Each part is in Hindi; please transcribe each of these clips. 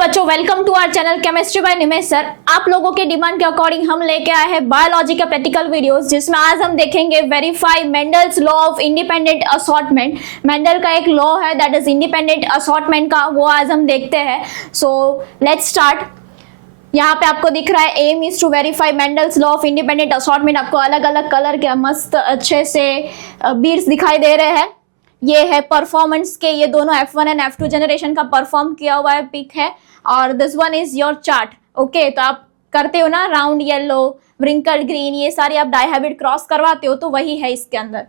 बच्चों, welcome to our channel chemistry by Nimesh sir. आप लोगों के डिमांड के अकॉर्डिंग हम लेके आए हैं बायोलॉजी का प्रैक्टिकल वीडियोस, जिसमें आज हम देखेंगे verify Mendel's law of independent assortment. Mendel का एक लॉ है दैट इज इंडिपेंडेंट असॉर्टमेंट का, वो आज हम देखते हैं। So let's start. यहाँ पे आपको दिख रहा है aim is to verify Mendel's law of independent assortment. आपको अलग अलग कलर के मस्त अच्छे से बीड्स दिखाई दे रहे हैं। ये है परफॉर्मेंस के, ये दोनों F1 एंड F2 जनरेशन का परफॉर्म किया हुआ है पिक है, और this one is your chart. Okay, तो आप करते हो ना राउंड येलो, व्रिंकल ग्रीन, ये सारी आप डाइहाइब्रिड क्रॉस करवाते हो, तो वही है इसके अंदर।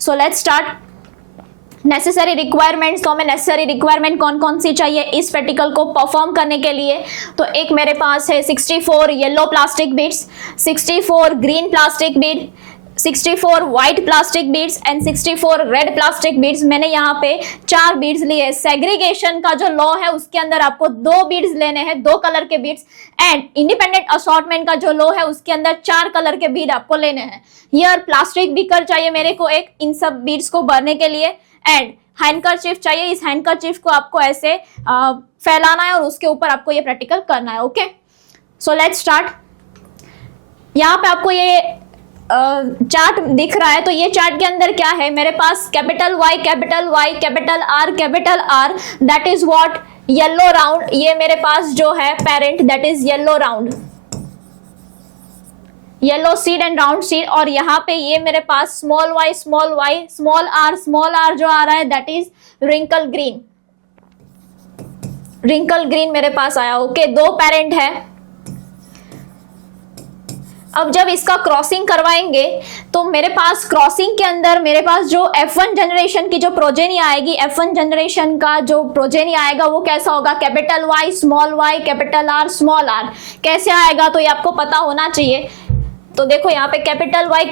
सो लेट्स स्टार्ट। नेसेसरी रिक्वायरमेंट्स, तो हमें नेसेसरी रिक्वायरमेंट कौन कौन सी चाहिए इस प्रैक्टिकल को परफॉर्म करने के लिए? तो एक मेरे पास है 64 yellow plastic beads, 64 green plastic Beed, 64 white plastic beads and 64 red plastic beads. मैंने यहाँ पे 4 बीड्स लिए। सेग्रीगेशन का जो लॉ है उसके अंदर आपको 2 बीड्स लेने हैं, 2 कलर के बीड्स, एंड इंडिपेंडेंट असॉर्टमेंट का जो लॉ है उसके अंदर 4 कलर के बीड आपको लेने हैं। ये प्लास्टिक बीकर चाहिए मेरे को एक, इन सब बीड्स को भरने के लिए, एंड हैंडकरचीफ चाहिए। इस हैंडकरचीफ को आपको ऐसे फैलाना है और उसके ऊपर आपको ये प्रैक्टिकल करना है। Okay, so let's start. यहाँ पे आपको ये चार्ट दिख रहा है, तो ये चार्ट के अंदर क्या है? मेरे पास capital Y, capital Y, capital R, that is what yellow round. ये मेरे पास जो है parent, that is yellow round, yellow seed and round seed. और यहाँ पे ये मेरे पास स्मॉल वाई, स्मॉल आर जो आ रहा है that is wrinkle green, wrinkle green मेरे पास आया। ओके, 2 पेरेंट है। अब जब इसका क्रॉसिंग करवाएंगे तो मेरे पास क्रॉसिंग के अंदर मेरे पास जो F1 जनरेशन की जो प्रोजेनी आएगी, F1 जनरेशन का जो प्रोजेनी आएगा वो कैसा होगा? Capital Y, capital R, small R. कैसे आएगा तो ये आपको पता होना चाहिए। तो देखो यहाँ पे capital Y,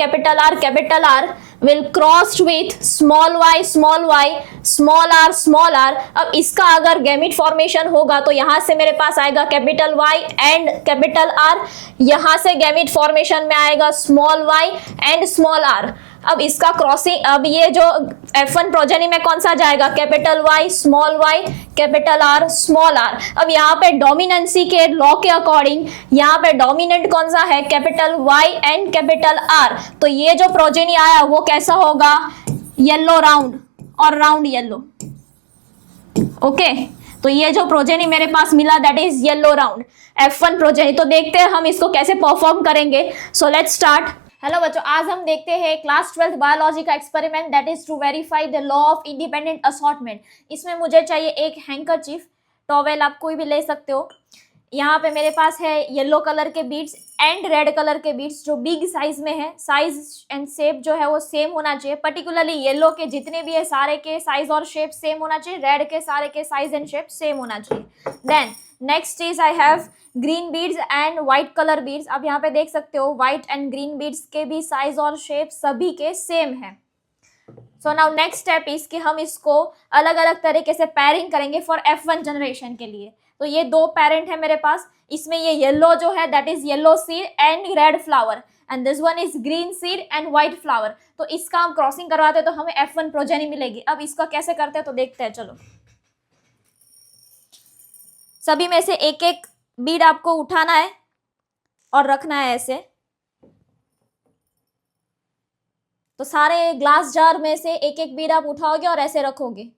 capital R will crossed with small y, small r। अब इसका अगर गैमिट फॉर्मेशन होगा तो यहाँ से मेरे पास आएगा capital y and capital r, यहाँ से गैमिट फॉर्मेशन में आएगा small y and small r। अब इसका क्रॉसिंग, अब ये जो F1 प्रोजेनी में कौन सा जाएगा? Capital y, capital r, small r। अब यहाँ पे डोमिनेंसी के लॉ के अकॉर्डिंग यहाँ पे डोमिनेंट कौन सा है? Capital y and capital r। तो ये जो प्रोजेनी आया वो कैसा होगा? येलो राउंड और राउंड येलो। ओके, तो ये जो प्रोजेनी मेरे पास मिला that is yellow round F1 progeny. तो देखते हैं हम इसको कैसे परफॉर्म करेंगे। सो लेट्स स्टार्ट। हेलो बच्चों, आज हम देखते हैं क्लास 12 बायोलॉजी का experiment that is to verify the law of independent assortment. इसमें मुझे चाहिए एक हैंकरचीफ, टॉवेल आप कोई भी ले सकते हो। यहाँ पे मेरे पास है येलो कलर के बीड्स एंड रेड कलर के बीड्स जो बिग साइज में है। साइज एंड शेप जो है वो सेम होना चाहिए। पर्टिकुलरली येलो के जितने भी है सारे के साइज और शेप सेम होना चाहिए, रेड के सारे के साइज एंड शेप सेम होना चाहिए। Then next is I have green beads and white colour beads. आप यहाँ पे देख सकते हो व्हाइट एंड ग्रीन बीड्स के भी साइज और शेप सभी के सेम है। So now next step is कि हम इसको अलग अलग तरीके से पेयरिंग करेंगे फॉर F1 जनरेशन के लिए। तो ये 2 पेरेंट है मेरे पास। इसमें ये येलो जो है that is yellow seed and red flower, and this one is green seed and white flower. तो इसका हम क्रॉसिंग करवाते हैं तो हमें F1 प्रोजेनी मिलेगी। अब इसका कैसे करते हैं तो देखते हैं। चलो, सभी में से एक एक बीड आपको उठाना है और रखना है ऐसे। तो सारे ग्लास जार में से एक एक बीड आप उठाओगे और ऐसे रखोगे।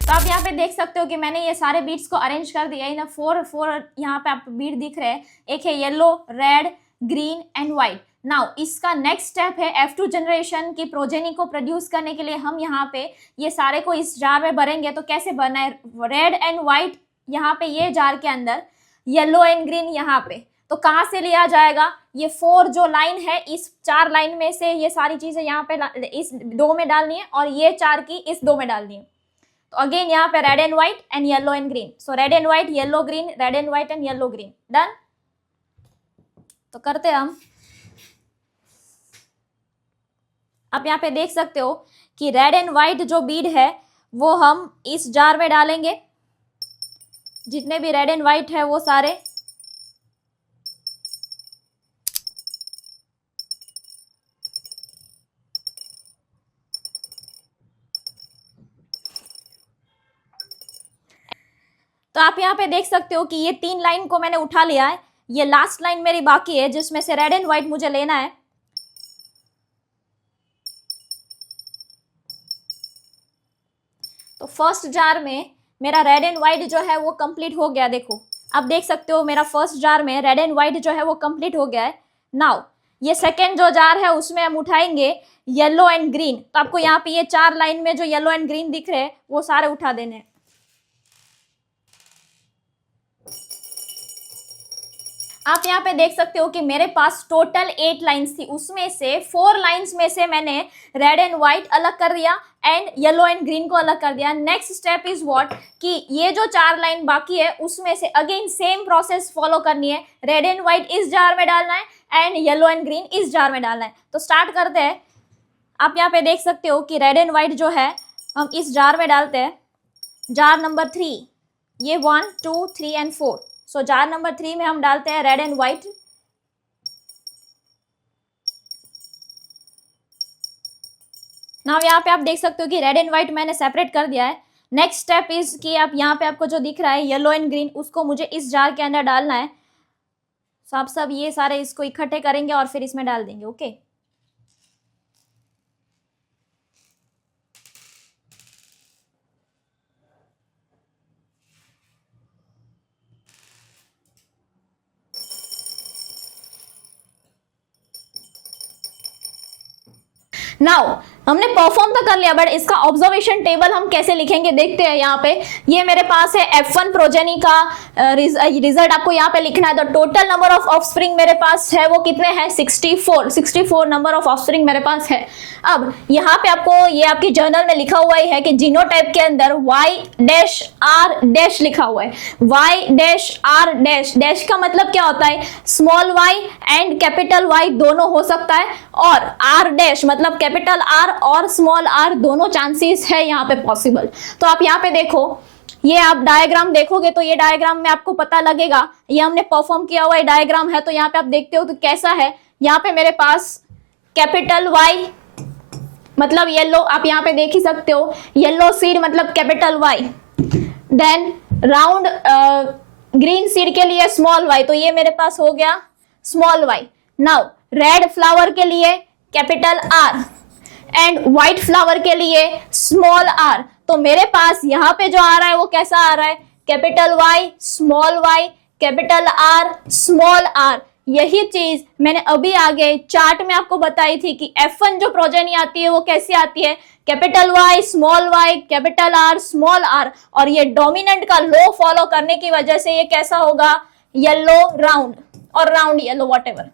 तो आप यहाँ पे देख सकते हो कि मैंने ये सारे बीड्स को अरेंज कर दिया है ना। 4 यहाँ पे आप बीड दिख रहे हैं। एक है yellow, red, green and white. Now इसका नेक्स्ट स्टेप है F2 जनरेशन की प्रोजेनी को प्रोड्यूस करने के लिए हम यहाँ पे ये सारे को इस जार में भरेंगे। तो कैसे भरना है? रेड एंड व्हाइट यहाँ पे ये जार के अंदर, येलो एंड ग्रीन यहाँ पे। तो कहाँ से लिया जाएगा? ये 4 जो लाइन है, इस 4 लाइन में से ये सारी चीजें यहाँ पे इस 2 में डालनी है और ये 4 की इस 2 में डालनी है। तो अगेन यहाँ पे red and white and yellow and green. So red and white, yellow green, red and white and yellow green. Done. तो करते हैं हम। आप यहाँ पे देख सकते हो कि रेड एंड व्हाइट जो बीड है वो हम इस जार में डालेंगे, जितने भी रेड एंड व्हाइट है वो सारे। तो आप यहाँ पे देख सकते हो कि ये 3 लाइन को मैंने उठा लिया है, ये लास्ट लाइन मेरी बाकी है जिसमें से रेड एंड व्हाइट मुझे लेना है। तो फर्स्ट जार में मेरा रेड एंड व्हाइट जो है वो कंप्लीट हो गया। देखो आप देख सकते हो मेरा फर्स्ट जार में रेड एंड व्हाइट जो है वो कंप्लीट हो गया है। नाउ ये सेकेंड जो जार है उसमें हम उठाएंगे येलो एंड ग्रीन। तो आपको यहाँ पे ये 4 लाइन में जो येलो एंड ग्रीन दिख रहे हैं वो सारे उठा देने हैं। आप यहाँ पे देख सकते हो कि मेरे पास टोटल 8 लाइंस थी, उसमें से 4 लाइंस में से मैंने रेड एंड व्हाइट अलग कर दिया एंड येलो एंड ग्रीन को अलग कर दिया। नेक्स्ट स्टेप इज व्हाट कि ये जो 4 लाइन बाकी है उसमें से अगेन सेम प्रोसेस फॉलो करनी है। रेड एंड व्हाइट इस जार में डालना है एंड येलो एंड ग्रीन इस जार में डालना है। तो स्टार्ट करते हैं। आप यहाँ पे देख सकते हो कि रेड एंड व्हाइट जो है हम इस जार में डालते हैं, जार नंबर 3। ये 1 2 3 एंड 4। सो जार नंबर 3 में हम डालते हैं रेड एंड व्हाइट। नाउ यहाँ पे आप देख सकते हो कि रेड एंड व्हाइट मैंने सेपरेट कर दिया है। नेक्स्ट स्टेप इज कि आप यहाँ पे आपको जो दिख रहा है येलो एंड ग्रीन, उसको मुझे इस जार के अंदर डालना है। सो आप सब ये सारे इसको इकट्ठे करेंगे और फिर इसमें डाल देंगे। ओके नाउ हमने परफॉर्म तो कर लिया, बट इसका ऑब्जर्वेशन टेबल हम कैसे लिखेंगे देखते हैं। यहाँ पे ये मेरे पास है F1 प्रोजेनी का रिजल्ट आपको यहाँ पे लिखना है। तो टोटल नंबर ऑफ ऑफस्प्रिंग मेरे पास है वो कितने हैं 64 नंबर ऑफ ऑफस्प्रिंग मेरे पास है। अब यहाँ पे आपको ये आपकी जर्नल में लिखा हुआ ही है कि जीनोटाइप के अंदर Y-R- लिखा हुआ है। Y-R- का मतलब क्या होता है, small y and capital Y दोनों हो सकता है, और R- मतलब कैपिटल R और स्मॉल r दोनों चांसेस है यहाँ पे पॉसिबल। तो आप यहाँ पे देखो, ये आप डायग्राम देखोगे तो ये डायग्राम में आपको पता लगेगा, ये हमने परफॉर्म किया हुआ डायग्राम है। तो यहाँ पे आप देखते हो तो कैसा है, यहाँ पे मेरे पास कैपिटल Y मतलब येलो, आप यहाँ पे देख ही सकते हो, येलो सीड मतलब capital Y, then round green seed के लिए स्मॉल y, तो ये मेरे पास हो गया small y। Now red flower के लिए capital R and white flower के लिए स्मॉल r। तो मेरे पास यहाँ पे जो आ रहा है वो कैसा आ रहा है, capital Y small y capital R small r। यही चीज मैंने अभी आगे चार्ट में आपको बताई थी कि F1 जो प्रोजेनी आती है वो कैसी आती है, capital Y small y capital R small r। और ये डोमिनेंट का लॉ फॉलो करने की वजह से ये कैसा होगा, येलो राउंड और round yellow whatever.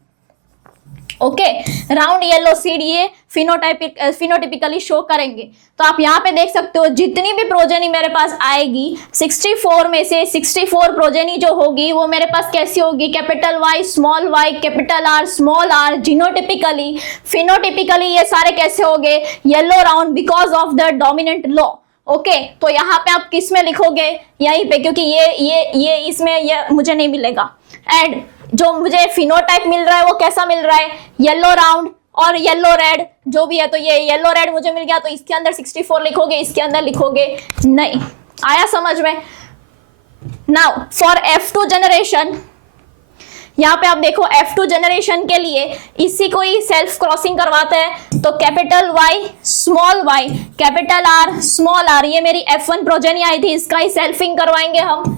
Okay, round yellow seed ये फिनोटिपिकली शो करेंगे। तो आप यहाँ पे देख सकते हो जितनी भी प्रोजेनी मेरे पास आएगी 64 में से 64 प्रोजेनी जो होगी वो मेरे पास कैसी होगी, capital Y small y capital R small r। Genotypically phenotypically ये सारे कैसे हो गए, yellow round because of the dominant law. Okay तो यहाँ पे आप किस में लिखोगे, यहीं पे, क्योंकि ये इसमें ये मुझे नहीं मिलेगा। एंड जो मुझे फिनोटाइप मिल रहा है वो कैसा मिल रहा है, येलो राउंड और येलो रेड जो भी है। तो ये येलो रेड मुझे मिल गया, तो इसके अंदर 64 लिखोगे, इसके अंदर लिखोगे नहीं। आया समझ में। नाउ फॉर F2 जनरेशन, यहाँ पे आप देखो F2 जनरेशन के लिए इसी को ही सेल्फ क्रॉसिंग करवाते हैं। तो capital Y small y capital R small r, ये मेरी F1 प्रोजेनी आई थी, इसका ही सेल्फिंग करवाएंगे हम।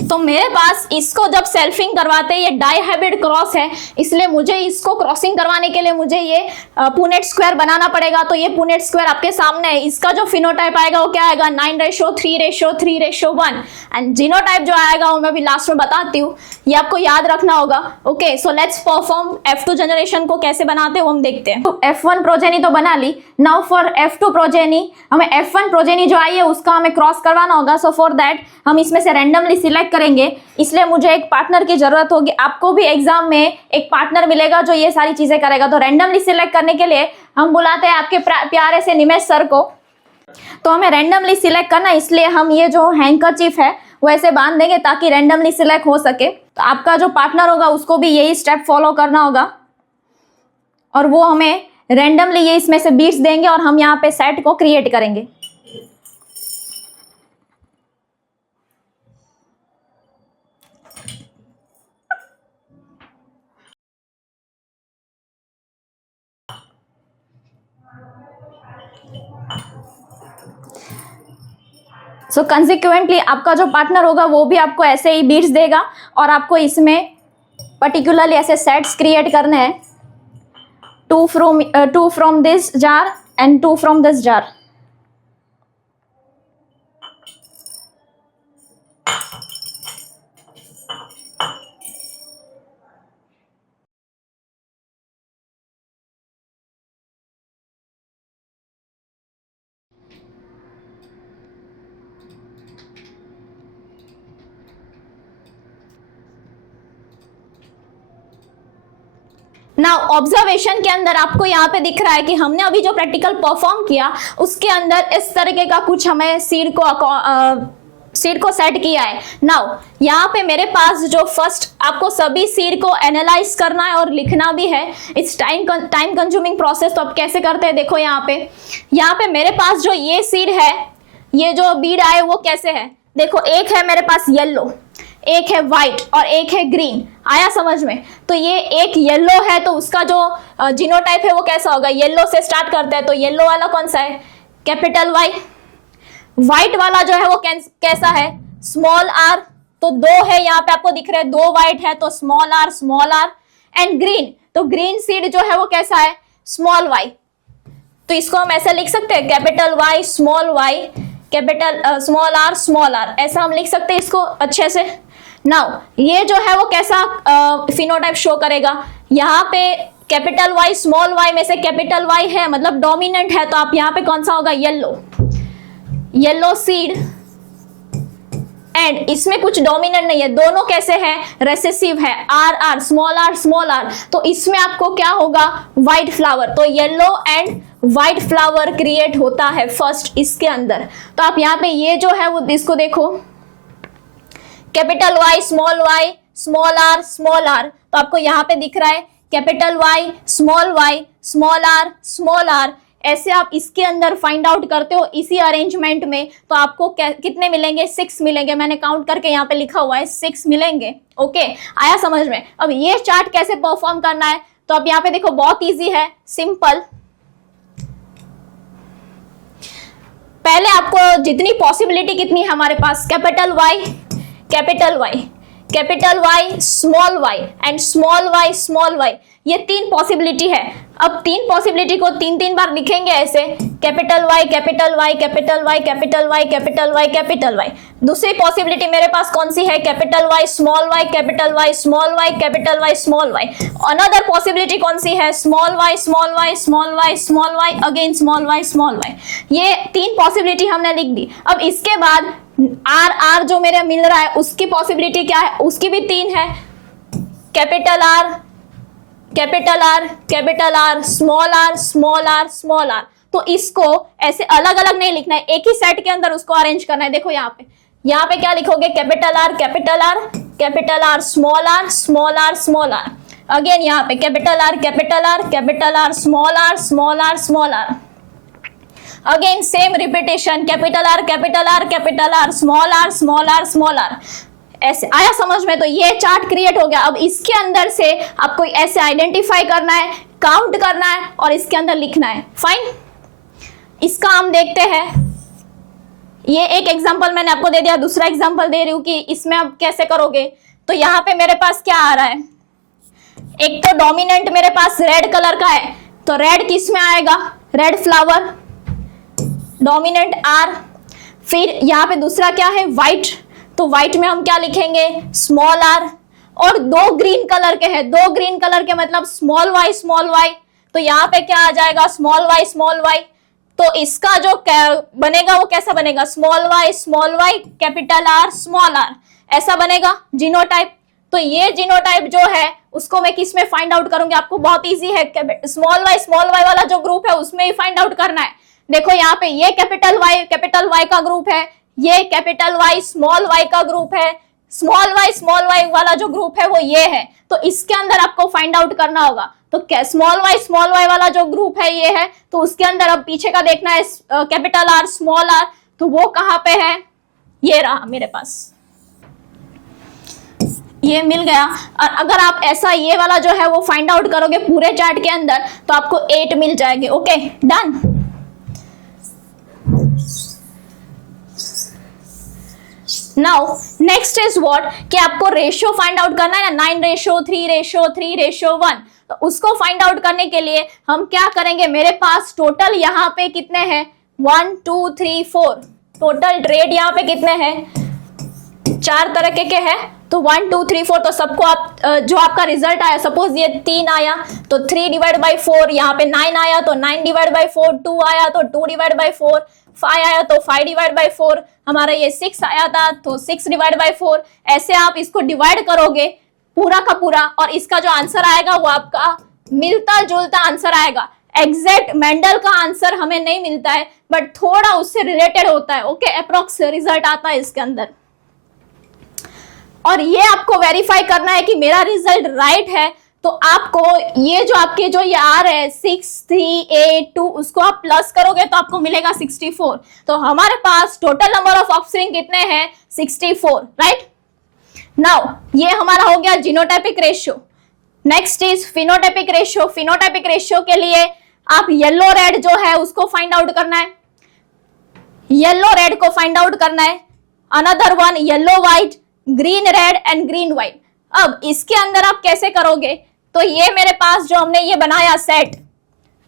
तो मेरे पास इसको जब सेल्फिंग करवाते हैं, ये डाइहाइब्रिड क्रॉस है, इसलिए मुझे इसको क्रॉसिंग करवाने के लिए मुझे ये पुनेट स्क्वायर बनाना पड़ेगा। तो ये पुनेट स्क्वायर आपके सामने है। इसका जो फिनोटाइप आएगा वो क्या आएगा, 9:3:3:1 एंड जीनोटाइप जो आएगा वो मैं भी लास्ट में बताती हूँ, ये आपको याद रखना होगा। Okay so let's perform F2 generation को कैसे बनाते हैं वो हम देखते हैं। तो F1 प्रोजेनी तो बना ली, नाउ फॉर F2 प्रोजेनी हमें F1 प्रोजेनी जो आई है उसका हमें क्रॉस करवाना होगा। सो फॉर दैट हम इसमें से रैंडमली सिलेक्ट करेंगे, इसलिए मुझे एक पार्टनर की जरूरत होगी। आपको भी एग्जाम में एक पार्टनर मिलेगा जो ये सारी चीजें करेगा। तो रैंडमली सिलेक्ट करने के लिए हम बुलाते हैं आपके प्यारे से निमेश सर को। तो हमें रैंडमली सिलेक्ट करना, इसलिए हम ये जो हैंकरचीफ है वो ऐसे बांध देंगे ताकि रैंडमली सिलेक्ट हो सके। तो आपका जो पार्टनर होगा उसको भी यही स्टेप फॉलो करना होगा और वो हमें रैंडमली ये इसमें से बीट्स देंगे और हम यहाँ पे सेट को क्रिएट करेंगे। सो कंसिक्वेंटली आपका जो पार्टनर होगा वो भी आपको ऐसे ही बीट्स देगा और आपको इसमें पर्टिकुलरली ऐसे सेट्स क्रिएट करने हैं, two from this jar and 2 from this jar. Now observation के अंदर आपको यहाँ पे दिख रहा है कि हमने अभी जो प्रैक्टिकल परफॉर्म किया उसके अंदर इस तरीके का कुछ हमें सीड को सेट किया है। नाउ यहाँ पे मेरे पास जो फर्स्ट आपको सभी सीड को एनालाइज करना है और लिखना भी है। It's time consuming process. तो आप कैसे करते हैं, देखो यहाँ पे मेरे पास जो ये सीड है, ये जो बीड आए वो कैसे है, देखो एक है मेरे पास येलो, एक है व्हाइट और एक है ग्रीन। आया समझ में? तो ये एक येलो है तो उसका जो जीनोटाइप है वो कैसा होगा, येलो से स्टार्ट करते हैं। तो येलो वाला कौन सा है, कैपिटल वाई। व्हाइट वाला जो है वो कैसा है, स्मॉल आर। तो 2 है यहाँ पे आपको दिख रहे हैं, 2 व्हाइट है तो स्मॉल आर। एंड ग्रीन, तो ग्रीन सीड जो है वो कैसा है, स्मॉल वाई। तो इसको हम ऐसा लिख सकते हैं, capital Y, capital small R, ऐसा हम लिख सकते हैं इसको अच्छे से। नाउ ये जो है वो कैसा फिनोटाइप शो करेगा, यहाँ पे कैपिटल वाई स्मॉल वाई में से कैपिटल वाई है मतलब डोमिनेंट है, तो आप यहाँ पे कौन सा होगा, येलो सीड। एंड इसमें कुछ डोमिनेंट नहीं है, दोनों कैसे हैं, रेसेसिव है, आर स्मॉल आर। तो इसमें आपको क्या होगा, व्हाइट फ्लावर। तो yellow and white flower create होता है फर्स्ट इसके अंदर। तो आप यहाँ पे ये जो है वो इसको देखो, कैपिटल वाई स्मॉल आर। तो आपको यहाँ पे दिख रहा है कैपिटल वाई स्मॉल आर। ऐसे आप इसके अंदर फाइंड आउट करते हो इसी अरेंजमेंट में। तो आपको कितने मिलेंगे, 6 मिलेंगे। मैंने काउंट करके यहाँ पे लिखा हुआ है 6 मिलेंगे। ओके, आया समझ में? अब ये चार्ट कैसे परफॉर्म करना है, तो अब यहाँ पे देखो बहुत इजी है, सिंपल। पहले आपको जितनी पॉसिबिलिटी कितनी है हमारे पास, कैपिटल वाई स्मॉल वाई, ये 3 पॉसिबिलिटी है। अब 3 पॉसिबिलिटी को 3 बार लिखेंगे ऐसे, कैपिटल वाई। दूसरी पॉसिबिलिटी मेरे पास कौन सी है, capital Y small Y. Another possibility कौन सी है, small Y again small Y. ये 3 पॉसिबिलिटी हमने लिख दी। अब इसके बाद आर जो मेरे मिल रहा है उसकी पॉसिबिलिटी क्या है, उसकी भी 3 है, कैपिटल आर स्मॉल आर। तो इसको ऐसे अलग अलग नहीं लिखना है, एक ही सेट के अंदर उसको अरेंज करना है। देखो यहाँ पे क्या लिखोगे, capital R small R. Again यहाँ पे capital R small R. Again same repetition, capital R small R. ऐसे आया समझ में? तो ये चार्ट क्रिएट हो गया। अब इसके अंदर से आपको ऐसे आइडेंटिफाई करना है, काउंट करना है और इसके अंदर लिखना है। फाइन, इसका हम देखते हैं। ये एक एग्जांपल मैंने आपको दे दिया, दूसरा एग्जांपल दे रही हूँ कि इसमें आप कैसे करोगे। तो यहाँ पे मेरे पास क्या आ रहा है, एक तो डोमिनेंट मेरे पास रेड कलर का है, तो रेड किस में आएगा, रेड फ्लावर, डोमिनेंट आर। फिर यहाँ पे दूसरा क्या है, व्हाइट, तो व्हाइट में हम क्या लिखेंगे, स्मॉल आर। और 2 ग्रीन कलर के हैं, 2 ग्रीन कलर के मतलब स्मॉल वाई। तो यहाँ पे क्या आ जाएगा, स्मॉल वाई। तो इसका जो बनेगा वो कैसा बनेगा, small Y capital R small R. ऐसा बनेगा जीनोटाइप। तो ये जीनोटाइप जो है उसको मैं किस में फाइंड आउट करूंगी, आपको बहुत इजी है, स्मॉल वाई वाला जो ग्रुप है उसमें ही फाइंड आउट करना है। देखो यहाँ पे ये कैपिटल वाई का ग्रुप है, ये कैपिटल वाई स्मॉल वाई का ग्रुप है, स्मॉल वाई वाला जो ग्रुप है वो ये है। तो इसके अंदर आपको फाइंड आउट करना होगा। तो स्मॉल वाई वाला जो ग्रुप है ये है, तो उसके अंदर अब पीछे का देखना है कैपिटल आर स्मॉल आर, तो वो कहाँ पे है, ये रहा मेरे पास, ये मिल गया। और अगर आप ऐसा ये वाला जो है वो फाइंड आउट करोगे पूरे चार्ट के अंदर तो आपको 8 मिल जाएंगे। Okay done. Now next is what कि आपको रेशियो फाइंड आउट करना है ना, 9:3:3:1। तो उसको फाइंड आउट करने के लिए हम क्या करेंगे, मेरे पास टोटल यहाँ पे कितने हैं 1 2 3 4, टोटल ट्रेड यहाँ पे कितने हैं 4 तरह के हैं। तो 1 2 3 4 तो सबको आप जो आपका रिजल्ट आया, सपोज ये 3 आया तो 3/4, यहाँ पे 9 आया तो 9/4, 2 आया तो 2/4, 5 आया तो 5/4, हमारा ये 6 आया था तो 6/4। ऐसे आप इसको डिवाइड करोगे पूरा का पूरा और इसका जो आंसर आएगा वो आपका मिलता जुलता आंसर आएगा। एग्जैक्ट मेंडल का आंसर हमें नहीं मिलता है बट थोड़ा उससे रिलेटेड होता है। ओके अप्रोक्स रिजल्ट आता है इसके अंदर। और ये आपको वेरीफाई करना है कि मेरा रिजल्ट राइट है। तो आपको ये जो आपके जो ये आ रहे हैं 6 3 8 2 उसको आप प्लस करोगे तो आपको मिलेगा 64। तो हमारे पास टोटल नंबर ऑफ ऑफस्प्रिंग कितने हैं 64, राइट। नाउ ये हमारा हो गया genotypic ratio. Next is phenotypic ratio. Phenotypic ratio के लिए आप येलो रेड जो है उसको फाइंड आउट करना है, येलो रेड को फाइंड आउट करना है। Another one yellow white, green red and green white. अब इसके अंदर आप कैसे करोगे, तो ये मेरे पास जो हमने ये बनाया सेट,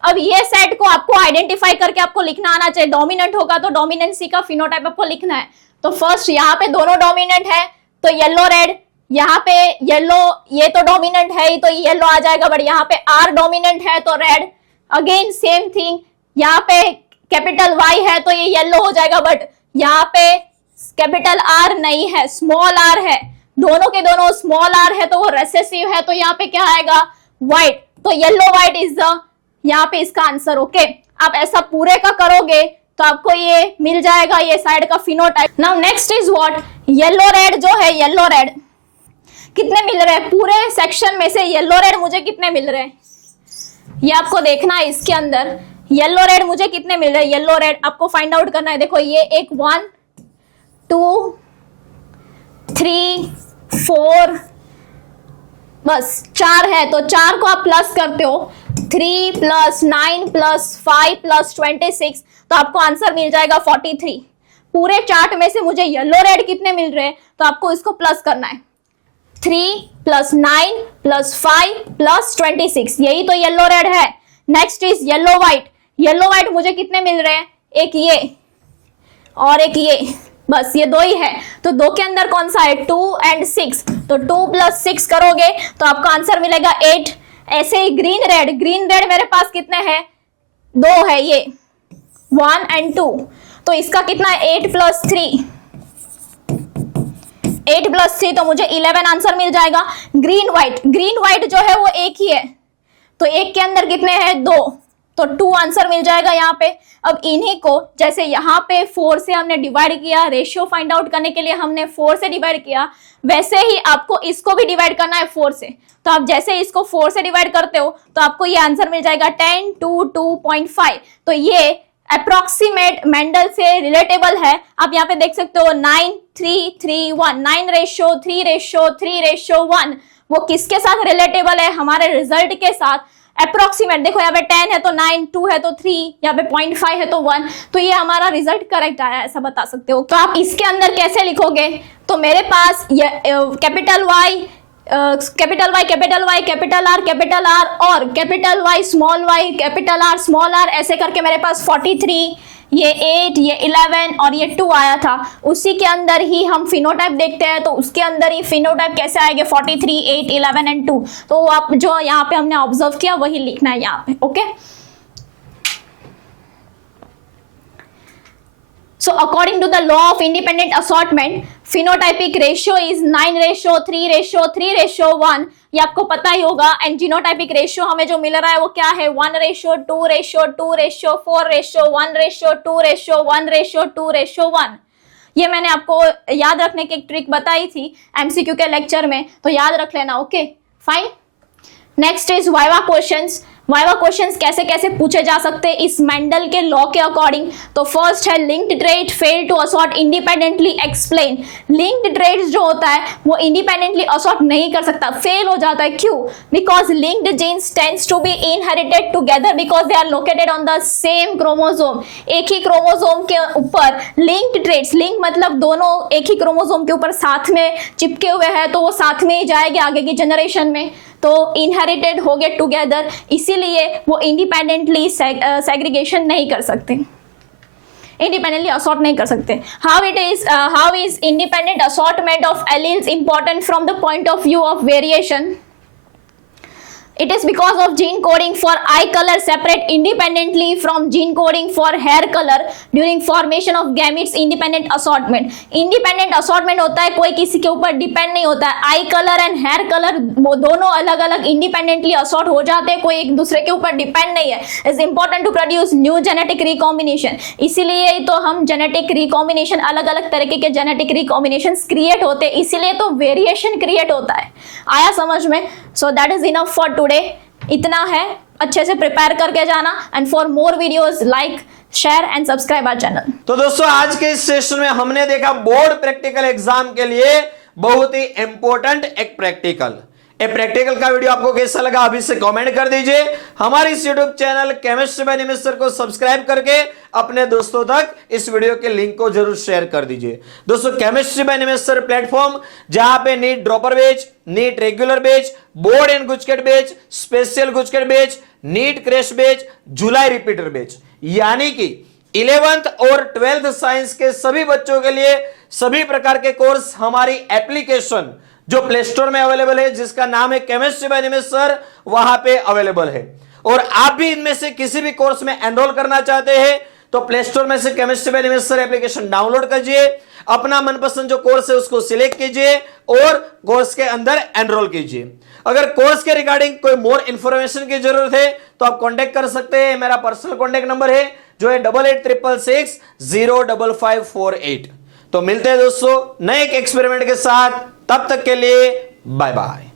अब ये सेट को आपको आइडेंटिफाई करके आपको लिखना आना चाहिए। डोमिनेंट होगा तो डोमिनेंसी का फिनोटाइप आपको लिखना है। तो फर्स्ट यहाँ पे दोनों डोमिनेंट है तो येलो रेड, यहाँ पे येलो ये तो डोमिनेंट है ही तो येलो आ जाएगा, बट यहाँ पे आर डोमिनेंट है तो रेड। अगेन सेम थिंग, यहाँ पे कैपिटल वाई है तो ये येलो हो जाएगा, बट यहाँ पे कैपिटल आर नहीं है, स्मॉल आर है। दोनों के दोनों स्मॉल आर है तो वो रेसेसिव है, तो यहाँ पे क्या आएगा व्हाइट। तो येलो व्हाइट इज द यहाँ पे इसका आंसर। ओके आप ऐसा पूरे का करोगे तो आपको ये मिल जाएगा ये साइड का phenotype. Now next is what, yellow red जो है, येलो रेड कितने मिल रहे हैं पूरे सेक्शन में से, येलो रेड मुझे कितने मिल रहे हैं ये आपको देखना है। इसके अंदर येलो रेड मुझे कितने मिल रहे हैं, येलो रेड आपको फाइंड आउट करना है। देखो ये एक 1 2 3 4 बस 4 है, तो 4 को आप प्लस करते हो 3 + 9 + 5 + 26 तो आपको आंसर मिल जाएगा 43। पूरे चार्ट में से मुझे येलो रेड कितने मिल रहे हैं तो आपको इसको प्लस करना है 3 + 9 + 5 + 26, यही तो येलो रेड है। Next is yellow white. Yellow white मुझे कितने मिल रहे हैं, एक ये और एक ये, बस ये दो ही है। तो दो के अंदर कौन सा है 2 और 6, तो 2 + 6 करोगे तो आपका आंसर मिलेगा 8। ऐसे ही ग्रीन रेड, ग्रीन रेड मेरे पास कितने हैं 2 है, ये 1 और 2, तो इसका कितना है 8 + 3, 8 + 3 तो मुझे 11 आंसर मिल जाएगा। ग्रीन व्हाइट जो है वो एक ही है, तो एक के अंदर कितने हैं 2, तो 2 आंसर मिल जाएगा यहाँ पे। अब इन्हीं को जैसे यहाँ पे 4 से हमने डिवाइड किया, रेशियो फाइंड आउट करने के लिए हमने 4 से डिवाइड किया, वैसे ही आपको इसको भी डिवाइड करना है 4 से। तो आप जैसे इसको 4 से डिवाइड करते हो तो आपको ये आंसर मिल जाएगा 10 2 2.5। तो ये अप्रोक्सीमेट मेंडल से रिलेटेबल है। आप यहाँ पे देख सकते हो 9 3 3 1, 9:3:3:1, वो किसके साथ रिलेटेबल है, हमारे रिजल्ट के साथ। अप्रोक्सीमेट देखो यहाँ पे 10 है तो 9, 2 है तो 3, यहाँ पे 0.5 है तो 1, तो ये हमारा रिजल्ट करेक्ट आया, ऐसा बता सकते हो। तो आप इसके अंदर कैसे लिखोगे, तो मेरे पास capital Y capital Y capital Y capital R और capital Y small Y capital R small R, ऐसे करके मेरे पास 43, ये 8, ये 11 और ये 2 आया था। उसी के अंदर ही हम फिनोटाइप देखते हैं, तो उसके अंदर ही फिनोटाइप कैसे आएंगे 43, 8, 11 एंड 2, तो आप जो यहाँ पे हमने ऑब्जर्व किया वही लिखना है यहाँ पे। Okay So according to the law of independent assortment, phenotypic ratio is 9:3:3:3:1. ये आपको पता ही होगा. एंड जीनोटाइपिक रेशियो हमें जो मिल रहा है वो क्या है? 1:2:2:1:1:2:1:1. ये मैंने आपको याद रखने की एक ट्रिक बताई थी एमसीक्यू के लेक्चर में, तो याद रख लेना. Okay fine. Next is viva questions. Viva questions कैसे कैसे पूछे जा सकते हैं इस मेंडल के लॉ के अकॉर्डिंग. तो फर्स्ट है linked trait fail to assort independently explain. Linked traits जो होता है वो इंडिपेंडेंटली असॉर्ट नहीं कर सकता, फेल हो जाता है. क्यों? Because linked genes tends to be inherited together because they are located on the same chromosome. एक ही क्रोमोसोम के ऊपर लिंक्ड ट्रेट्स, लिंक मतलब दोनों एक ही क्रोमोसोम के ऊपर साथ में चिपके हुए हैं, तो वो साथ में ही जाएंगे आगे की जनरेशन में, तो इनहेरिटेड हो गए टुगेदर. इसीलिए वो इंडिपेंडेंटली सेग्रीगेशन नहीं कर सकते, इंडिपेंडेंटली असॉर्ट नहीं कर सकते. How is independent assortment of alleles important from the point of view of variation? It is because of gene coding for eye color separate independently from gene coding for hair color during formation of gametes. Independent assortment. Independent assortment होता है, कोई किसी के ऊपर डिपेंड नहीं होता है. Eye colour and hair colour दोनों अलग अलग इंडिपेंडेंटली असॉर्ट हो जाते हैं, कोई एक दूसरे के ऊपर डिपेंड नहीं है. Is important to produce new genetic recombination. इसीलिए तो हम जेनेटिक रिकॉम्बिनेशन, अलग अलग तरीके के जेनेटिक रिकॉम्बिनेशन क्रिएट होते हैं, इसीलिए तो वेरिएशन क्रिएट होता है. आया समझ में? So that is enough for today. इतना है, अच्छे से प्रिपेयर करके जाना. And for more videos like share and subscribe our channel. तो दोस्तों आज के इस सेशन में हमने देखा बोर्ड प्रैक्टिकल एग्जाम के लिए बहुत ही इंपॉर्टेंट एक प्रैक्टिकल. ये प्रैक्टिकल का वीडियो आपको कैसा लगा अभी से कमेंट कर दीजिए. हमारे इस YouTube channel chemistry by Nimesh sir को सब्सक्राइब करके अपने दोस्तों तक इस वीडियो के लिंक को जरूर शेयर कर दीजिए. दोस्तों chemistry by Nimesh sir platform जहां पे NEET dropper batch, NEET regular batch, board and GUJCET batch, special GUJCET batch, NEET crash batch, July repeater batch, यानी कि 11th और 12th साइंस के सभी बच्चों के लिए सभी प्रकार के कोर्स हमारी एप्लीकेशन जो प्ले स्टोर में अवेलेबल है, जिसका नाम है केमिस्ट्री बाय निमेश सर, वहां पे अवेलेबल है. और आप भी इनमें से किसी भी कोर्स में एनरोल करना चाहते हैं तो प्ले स्टोर में से chemistry by Nimesh sir application download कीजिए, अपना मनपसंद जो कोर्स है उसको सिलेक्ट कीजिए और कोर्स के अंदर एनरोल कीजिए. अगर कोर्स के रिगार्डिंग कोई मोर इंफॉर्मेशन की जरूरत है तो आप कांटेक्ट कर सकते हैं. मेरा पर्सनल कांटेक्ट नंबर है जो है 8866605548. तो मिलते हैं दोस्तों नए एक एक्सपेरिमेंट के साथ. तब तक के लिए बाय बाय.